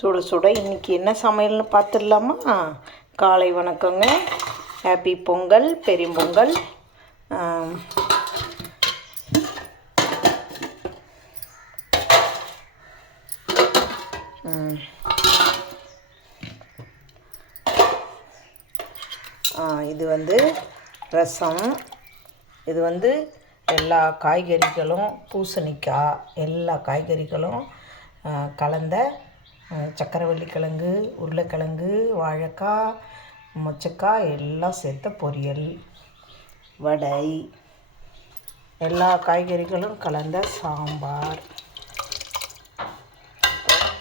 சுட சுட இன்றைக்கி என்ன சமையல்னு பார்த்துடலாமா? காலை வணக்கங்க. ஹாப்பி பொங்கல், பெரியம்பொங்கல். இது ரசம். இது எல்லா காய்கறிகளும், பூசணிக்காய், எல்லா காய்கறிகளும் கலந்த சக்கரவள்ளி கிழங்கு, உருளைக்கிழங்கு, வாழைக்காய், மொச்சக்காய் எல்லாம் சேர்த்த பொரியல், வடை, எல்லா காய்கறிகளும் கலந்த சாம்பார்,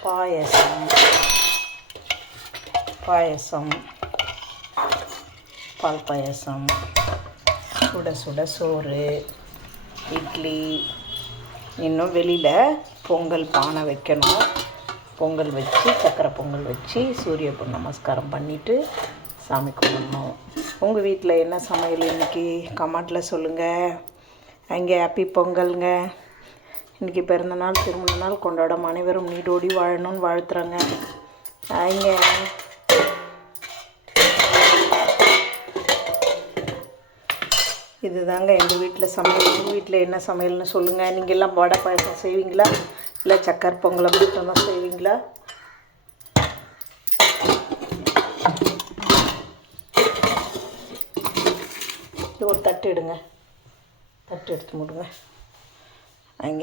பாயசம், பால் பாயசம், சுட சுட சோறு, இட்லி. இன்னும் வெளியில் பொங்கல் பானை வைக்கணும். பொங்கல் வச்சு, சக்கரை பொங்கல் வச்சு, சூரிய நமஸ்காரம் பண்ணிவிட்டு சாமி கும்பிடணும். உங்கள் வீட்டில் என்ன சமையல் இன்றைக்கி கமெண்ட்டில் சொல்லுங்கள். அங்கே ஹாப்பி பொங்கலுங்க. இன்றைக்கி பிறந்தநாள், திருமண நாள் கொண்டாடும் அனைவரும் நீடோடி வாழணும்னு வாழ்த்துறாங்க. அங்கே இது தாங்க எங்கள் வீட்டில் சமையல். உங்கள் வீட்டில் என்ன சமையல்னு சொல்லுங்கள். நீங்கள் எல்லாம் வடை பாயசம் செய்வீங்களா, இல்லை சக்கரை பொங்கலை மட்டும்தான் செய்வீங்களா? இது ஒரு தட்டு எடுங்க, தட்டு எடுத்து முடுங்க.